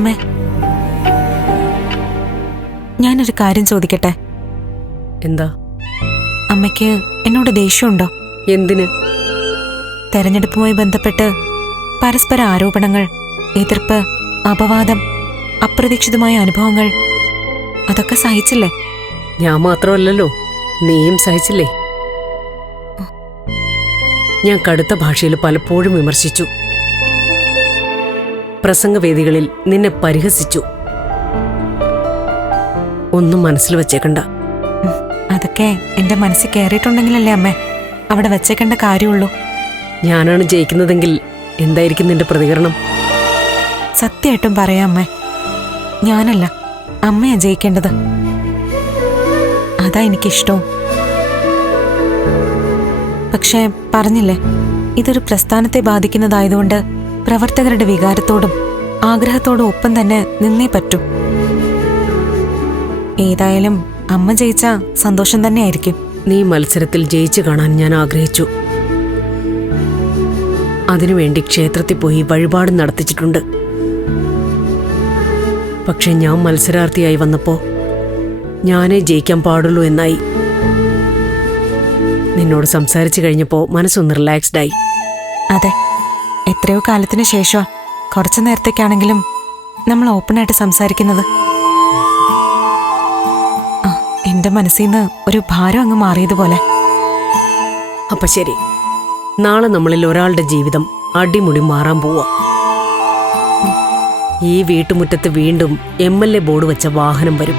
അമ്മേ, ഞാനൊരു കാര്യം ചോദിക്കട്ടെ? എന്താ? അമ്മയ്ക്ക് എന്നോട് ദേഷ്യമുണ്ടോ? എന്തിന്? തെരഞ്ഞെടുപ്പുമായി ബന്ധപ്പെട്ട് പരസ്പര ആരോപണങ്ങൾ, എതിർപ്പ്, അപവാദം, അപ്രതീക്ഷിതമായ അനുഭവങ്ങൾ അതൊക്കെ സഹിച്ചില്ലേ? ഞാൻ മാത്രമല്ലല്ലോ, നീയും സഹിച്ചില്ലേ? ഞാൻ കടുത്ത ഭാഷയിൽ പലപ്പോഴും വിമർശിച്ചു, പ്രസംഗവേദികളിൽ നിന്നെ പരിഹസിച്ചു. ഒന്നും മനസ്സിൽ വെച്ചേക്കണ്ട. അതൊക്കെ എന്റെ മനസ്സിൽ കയറിയിട്ടുണ്ടെങ്കിലല്ലേ അമ്മേ അവിടെ വെച്ചേക്കേണ്ട കാര്യമുള്ളൂ. ഞാനാണ് ജയിക്കുന്നതെങ്കിൽ എന്തായിരിക്കും നിന്റെ പ്രതികരണം? സത്യമായിട്ടും പറയാം അമ്മേ, ഞാനല്ല അമ്മയാ ജയിക്കേണ്ടത്. അതാ എനിക്കിഷ്ടവും. പക്ഷേ പറഞ്ഞില്ലേ, ഇതൊരു പ്രസ്ഥാനത്തെ ബാധിക്കുന്നതായതുകൊണ്ട് പ്രവർത്തകരുടെ വികാരത്തോടും ആഗ്രഹത്തോടും ഒപ്പം തന്നെ നിന്നേ പറ്റൂ. ഏതായാലും അമ്മ ജയിച്ച സന്തോഷം തന്നെയായിരിക്കും. നീ മത്സരത്തിൽ ജയിച്ചു കാണാൻ ഞാൻ ആഗ്രഹിച്ചു. അതിനുവേണ്ടി ക്ഷേത്രത്തിൽ പോയി വഴിപാട് നടത്തിച്ചിട്ടുണ്ട്. പക്ഷെ ഞാൻ മത്സരാർത്ഥിയായി വന്നപ്പോ ഞാനേ ജയിക്കാൻ പാടുള്ളൂ എന്നായി. നിന്നോട് സംസാരിച്ചു കഴിഞ്ഞപ്പോ മനസ്സൊന്ന് റിലാക്സ്ഡായി. അതെ, എത്രയോ കാലത്തിന് ശേഷം കുറച്ചു നേരത്തേക്കാണെങ്കിലും നമ്മൾ ഓപ്പണായിട്ട് സംസാരിക്കുന്നത്. എന്റെ മനസ്സിൽ നിന്ന് ഒരു ഭാരം അങ്ങ് മാറിയതുപോലെ. അപ്പൊ ശരി, നാളെ നമ്മളിൽ ഒരാളുടെ ജീവിതം അടിമുടി മാറാൻ പോവാ. ഈ വീട്ടുമുറ്റത്ത് വീണ്ടും MLA ബോർഡ് വെച്ച വാഹനം വരും.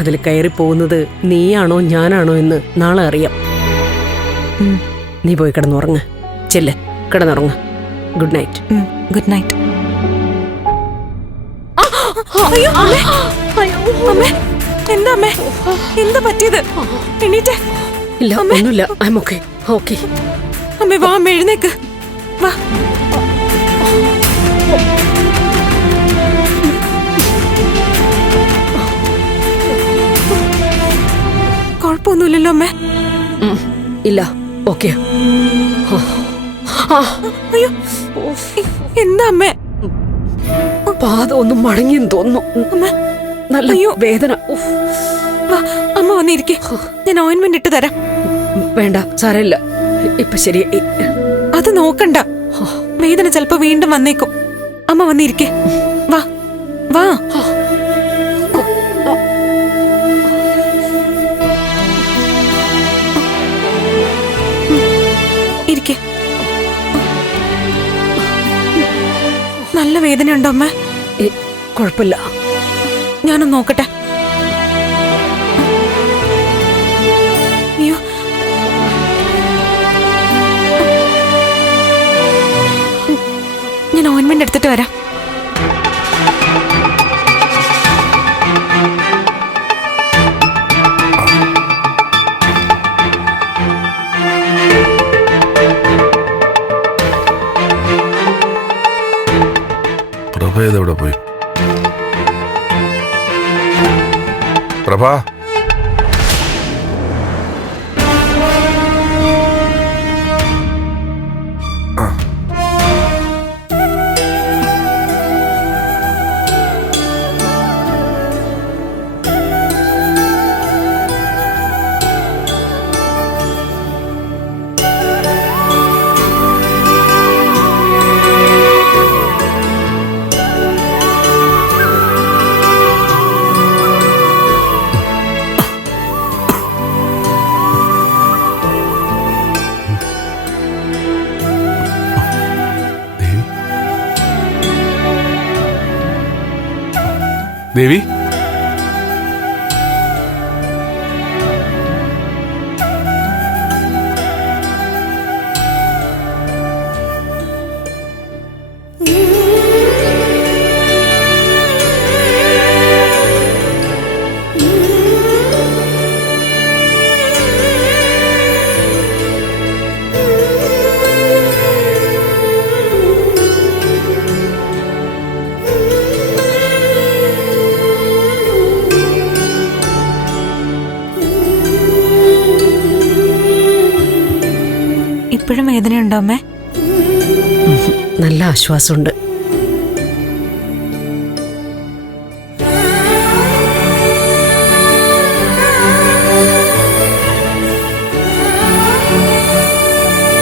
അതിൽ കയറിപ്പോകുന്നത് നീയാണോ ഞാനാണോ എന്ന് നാളെ അറിയാം. നീ പോയി കിടന്നുറങ്ങ്. ചെല്ല്, കിടന്നുറങ്ങ്. Good night. Good night. എന്താ അമ്മേ, എന്താ പറ്റിയത്? എണീറ്റേ? ഇല്ല, ഒന്നുമില്ല. I am okay. ഓക്കേ അമ്മേ, വാ അമ്മ, എഴുന്നേക്ക്, വാ. കുഴപ്പമൊന്നുമില്ലല്ലോ അമ്മേ? ഇല്ല, ഓക്കെ. അയ്യോ, എന്താ അമ്മേ? പാദം ഒന്നും മടങ്ങിയെന്ന് തോന്നുന്നു. അമ്മേ, നല്ല വേദന. അമ്മ വന്നിരിക്കെ, ഞാൻ ഓയിൻമെന്റ് ഇട്ട് തരാം. വേണ്ട, സാരമില്ല, ഇപ്പൊ ശരിയായി. അത് നോക്കണ്ട, വേദന ചിലപ്പോ വീണ്ടും വന്നേക്കും. അമ്മ വന്നിരിക്കെ, വാ വാ. ഇരിക്കെ. നല്ല വേദനയുണ്ടോ അമ്മ? കുഴപ്പമില്ല. ഞാനൊന്ന് നോക്കട്ടെ. അയ്യോ, ഞാൻ ഓയിൻമെന്റ് എടുത്തിട്ട് വരാം. പ്രഭ ഏതെവിടെ പോയി? പ്രഭ, ദേവി, ഇപ്പോഴും വേദനയുണ്ടോ അമ്മേ? നല്ല ആശ്വാസമുണ്ട്.